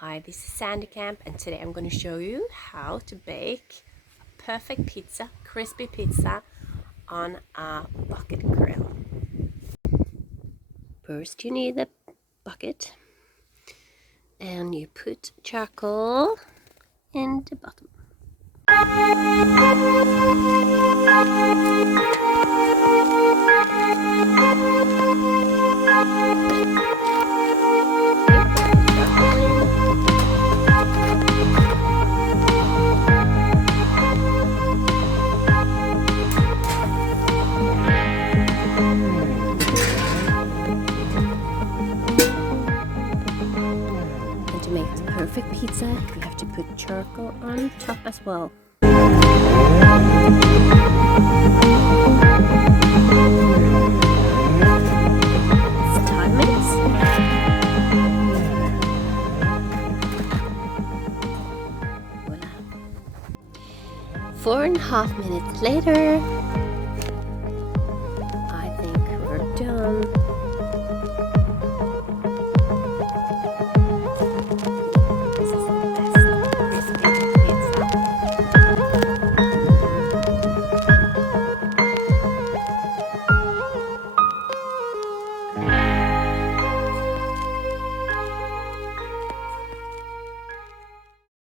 Hi, this is Sandy Camp, and today I'm going to show you how to bake a perfect pizza, crispy pizza on a bucket grill. First you need a bucket and you put charcoal in the bottom. To make the perfect pizza, you have to put charcoal on top as well. It's time minutes. Voila. 4.5 minutes later,